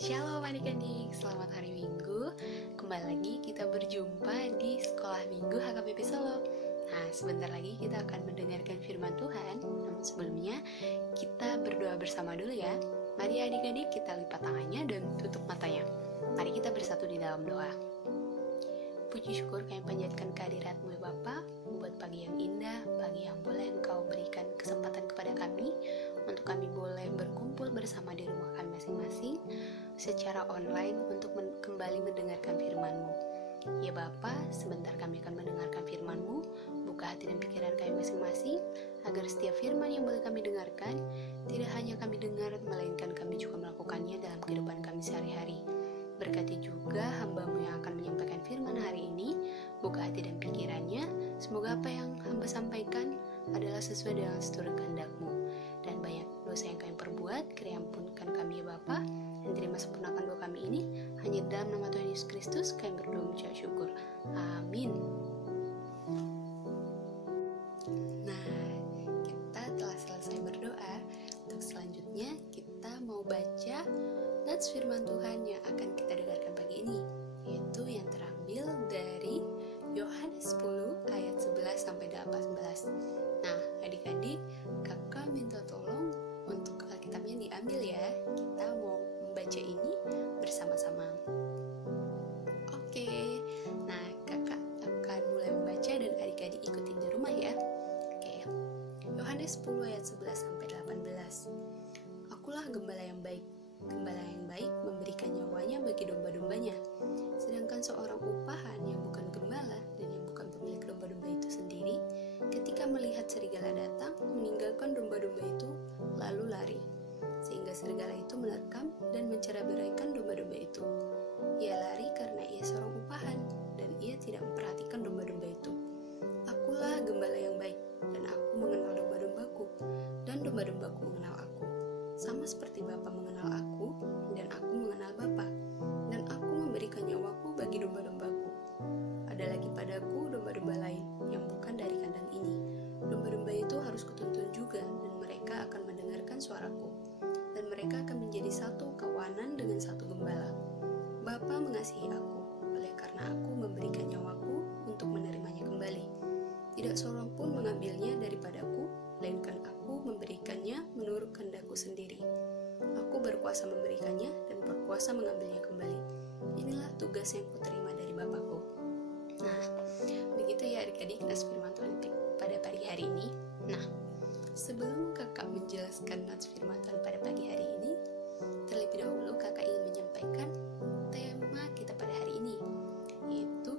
Shalom adik-adik, selamat hari Minggu. Kembali lagi kita berjumpa di Sekolah Minggu HKBP Solo. Nah, sebentar lagi kita akan mendengarkan firman Tuhan. Namun sebelumnya, kita berdoa bersama dulu ya. Mari adik-adik kita lipat tangannya dan tutup matanya. Mari kita bersatu di dalam doa. Puji syukur kami panjatkan kehadirat-Mu ya Bapa, buat pagi yang indah, pagi yang boleh Engkau berikan kesempatan kepada kami untuk kami boleh berkumpul bersama di rumah kami masing-masing secara online untuk kembali mendengarkan firman-Mu. Ya Bapa, sebentar kami akan mendengarkan firman-Mu, buka hati dan pikiran kami masing-masing, agar setiap firman yang boleh kami dengarkan, tidak hanya kami dengar, melainkan kami juga melakukannya dalam kehidupan kami sehari-hari. Berkati juga hamba-Mu yang akan menyampaikan firman hari ini, buka hati dan pikirannya, semoga apa yang hamba sampaikan adalah sesuai dengan seturut kehendak-Mu. Dan banyak dosa yang kami perbuat, kiranya ampunkan kami ya Bapa, dan terima sempurnakan doa kami ini, hanya dalam nama Tuhan Yesus Kristus kami berdoa mengucap syukur. Amin. Nah, kita telah selesai berdoa. Untuk selanjutnya kita mau baca nats firman Tuhan yang akan kita dengarkan pagi ini, yaitu yang terambil dari Yohanes 10 ayat 11 sampai 18. Nah, adik-adik, kakak minta tolong untuk Alkitabnya diambil ya. Kita mau membaca ini bersama-sama. Oke, nah kakak akan mulai membaca dan adik-adik ikutin di rumah ya. Oke, Yohanes 10 ayat 11 sampai 18. Akulah gembala yang baik. Gembala yang baik memberikan nyawanya bagi domba-dombanya. Sedangkan seorang upahan yang bukan gembala dan yang bukan pemilik domba-domba itu sendiri, ketika melihat serigala datang, meninggalkan domba-domba itu lalu lari. Sehingga serigala itu menerkam dan menceraiberaikan domba-domba itu. Ia lari karena ia seorang upahan dan ia tidak memperhatikan domba-domba itu. Akulah gembala yang baik, dan aku mengenal domba-dombaku, dan domba-dombaku mengenal aku. Sama seperti Bapa mengenal aku, dan aku mengenal Bapa, dan aku memberikan nyawaku bagi domba-dombaku. Ada lagi padaku domba-domba lain yang bukan dari kandang ini. Domba-domba itu harus kutuntun juga, dan mereka akan mendengarkan suaraku, dan mereka akan menjadi satu kawanan dengan satu gembala. Bapa mengasihi aku, oleh karena aku memberikan nyawaku untuk menerimanya kembali. Tidak seorang pun mengambilnya daripadaku, melainkan aku memberikannya menurut kehendakku sendiri. Aku berkuasa memberikannya dan berkuasa mengambilnya kembali. Inilah tugas yang kuterima dari Bapakku. Nah, begitu ya adik-adik nas firman Tuhan pada pagi hari ini. Nah, sebelum kakak menjelaskan nas firman Tuhan pada pagi hari ini, terlebih dahulu kakak ingin menyampaikan tema kita pada hari ini, yaitu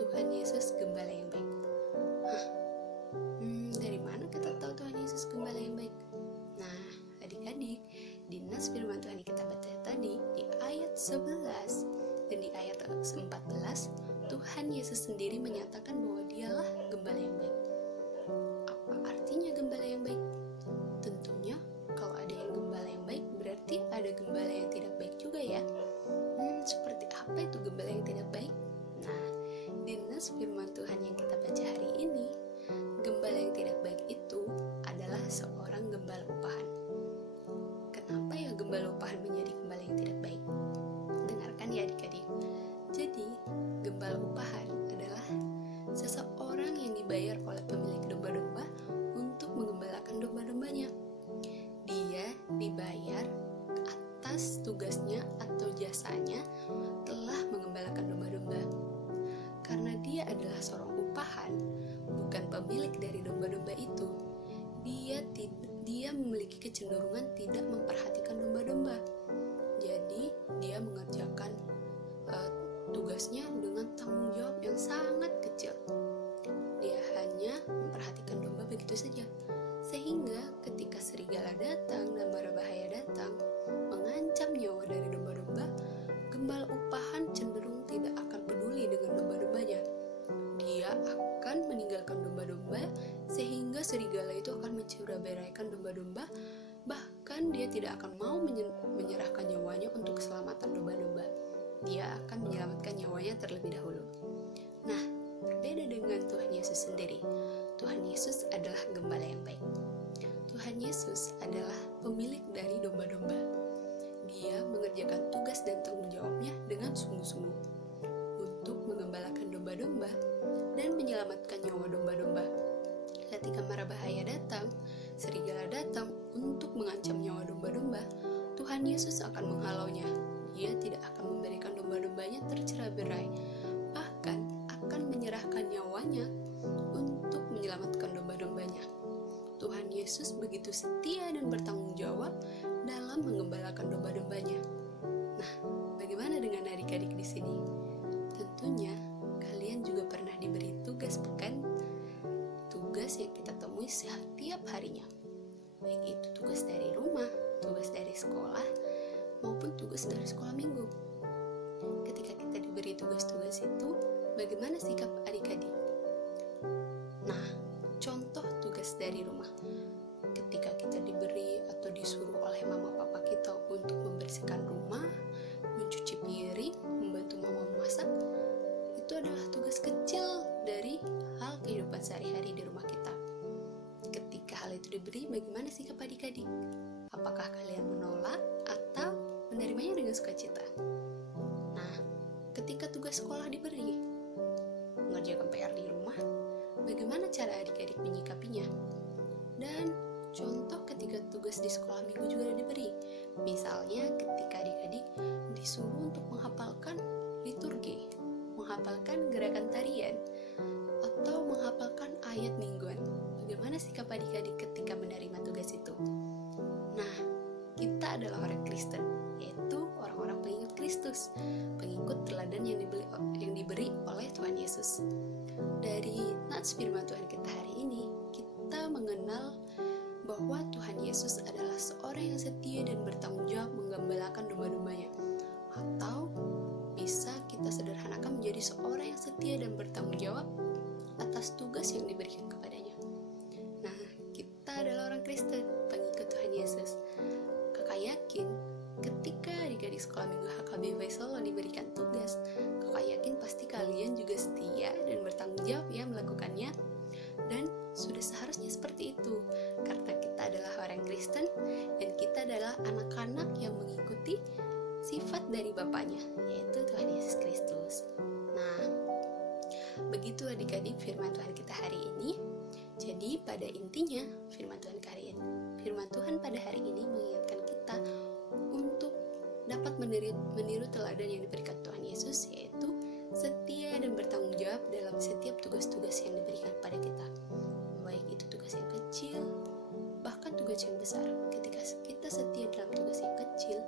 Tuhan Yesus Gembala yang baik. Dari mana kita tahu Tuhan Yesus Gembala yang baik? Nah, adik-adik, di nas firman Tuhan yang kita baca tadi, di ayat 11 dan di ayat 14, Tuhan Yesus sendiri menyatakan bahwa dialah gembala yang baik. Apa artinya gembala yang baik? Tentunya kalau ada yang gembala yang baik, berarti ada gembala yang tidak baik juga ya. Seperti apa itu gembala yang tidak baik? Nah, di nas firman Tuhan yang kita baca hari ini, gembala yang tidak baik itu adalah seorang gembala upahan. Kenapa ya gembala upahan menjadi gembala yang tidak baik? Dengarkan ya adik-adik. Jadi, gembala upahan adalah seseorang yang dibayar oleh pemilik domba-domba untuk menggembalakan domba-dombanya. Dia dibayar atas tugasnya atau jasanya telah menggembalakan domba-domba. Karena dia adalah seorang upahan, bukan pemilik dari domba-domba itu, dia memiliki kecenderungan tidak memperhatikan domba-domba. Jadi, dia mengerjakan tugasnya dengan tanggung jawab yang sangat kecil. Dia hanya memperhatikan domba begitu saja. Sehingga ketika serigala datang dan mara bahaya datang, mengancam nyawa dari domba-domba, gembala upahan cenderung tidak akan peduli dengan domba-dombanya. Dia akan meninggalkan domba-domba sehingga serigala itu akan mencuri-beraikan domba-domba, bahkan dia tidak akan mau menyerahkan nyawanya untuk keselamatan domba-domba. Dia akan menyelamatkan nyawanya terlebih dahulu. Nah, berbeda dengan Tuhan Yesus sendiri. Tuhan Yesus adalah gembala yang baik. Tuhan Yesus adalah pemilik dari domba-domba. Dia mengerjakan tugas dan tanggung jawabnya dengan sungguh-sungguh untuk menggembalakan domba-domba dan menyelamatkan nyawa domba-domba. Ketika mara bahaya datang, serigala datang untuk mengancam nyawa domba-domba, Tuhan Yesus akan menghalaunya. Dia tidak akan memberikan domba-dombanya tercerai-berai, bahkan akan menyerahkan nyawanya untuk menyelamatkan domba-dombanya. Tuhan Yesus begitu setia dan bertanggung jawab dalam menggembalakan domba-dombanya. Nah, bagaimana dengan adik-adik di sini? Tentunya kalian juga pernah diberi tugas pekan, tugas yang kita temui setiap harinya. Baik itu tugas dari rumah, tugas dari sekolah, maupun tugas dari sekolah minggu. Ketika kita diberi tugas-tugas itu, bagaimana sikap adik-adik? Nah, contoh tugas dari rumah. Ketika kita diberi atau disuruh oleh mama papa kita untuk membersihkan rumah, mencuci piring, membantu mama memasak, itu adalah tugas kecil dari hal kehidupan sehari-hari di rumah kita. Ketika hal itu diberi, bagaimana sikap adik-adik? Apakah kalian menolak atau menerimanya dengan sukacita? Nah, ketika tugas sekolah diberi, mengerjakan PR di rumah, bagaimana cara adik-adik menyikapinya? Dan contoh ketika tugas di sekolah minggu juga diberi. Misalnya ketika adik-adik disuruh untuk menghafalkan liturgi, menghafalkan gerakan tarian, atau menghafalkan ayat mingguan. Bagaimana sikap adik-adik ketika menerima tugas itu? Nah, kita adalah orang Kristen, yaitu orang-orang pengikut Kristus, pengikut teladan yang diberi oleh Tuhan Yesus. Dari nats firman Tuhan kita hari ini, kita mengenal bahwa Tuhan Yesus adalah seorang yang setia dan bertanggung jawab menggembalakan domba-dombanya. Atau bisa kita sederhanakan menjadi seorang yang setia dan bertanggung jawab atas tugas yang diberikan kepadanya. Nah, kita adalah orang Kristen, pengikut Tuhan Yesus. Kakak yakin ketika adik-adik sekolah minggu HKBP Solo diberikan tugas, kakak yakin pasti kalian juga setia dan bertanggung jawab ya melakukannya. Dan sudah seharusnya seperti itu, karena kita adalah orang Kristen dan kita adalah anak-anak yang mengikuti sifat dari Bapaknya, yaitu Tuhan Yesus Kristus. Nah, begitu adik-adik firman Tuhan kita hari ini. Jadi pada intinya firman Tuhan pada hari ini mengingatkan kita untuk dapat meniru teladan yang diberikan Tuhan Yesus, yaitu setia dan bertanggung jawab dalam setiap tugas-tugas yang diberikan pada kita, baik itu tugas yang kecil, bahkan tugas yang besar. Ketika kita setia dalam tugas yang kecil,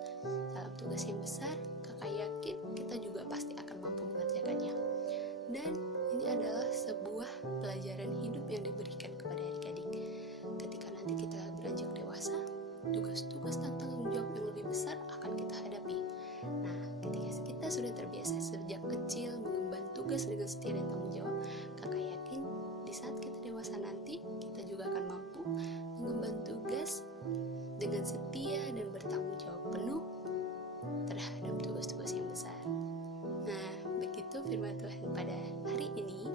dalam tugas yang besar, kakak yakin kita juga pasti akan mampu mengerjakannya. Dan ini adalah sebuah pelajaran hidup yang diberikan kepada adik-adik. Ketika nanti kita beranjak dewasa, tugas-tugas tanggung jawab yang lebih besar akan kita hadapi. Nah, ketika kita sudah terbiasa sejak kecil mengemban tugas dengan setia dan tanggung jawab, kakak yakin di saat kita dewasa nanti, kita juga akan mampu mengemban tugas dengan setia dan bertanggung jawab penuh terhadap tugas-tugas yang besar. Nah, begitu firman Tuhan pada hari ini.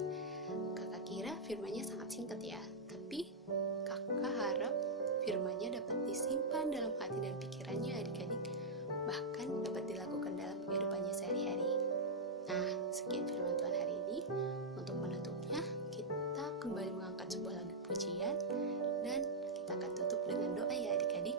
Kakak kira firmannya sangat singkat ya, tapi kakak harap firmannya dapat disimpan dalam hati dan pikirannya adik-adik, bahkan dapat dilakukan dalam kehidupannya sehari-hari. Nah, sekian firman Tuhan hari ini. Untuk menutupnya, kita kembali mengangkat sebuah lagu pujian dan kita akan tutup dengan doa ya adik-adik.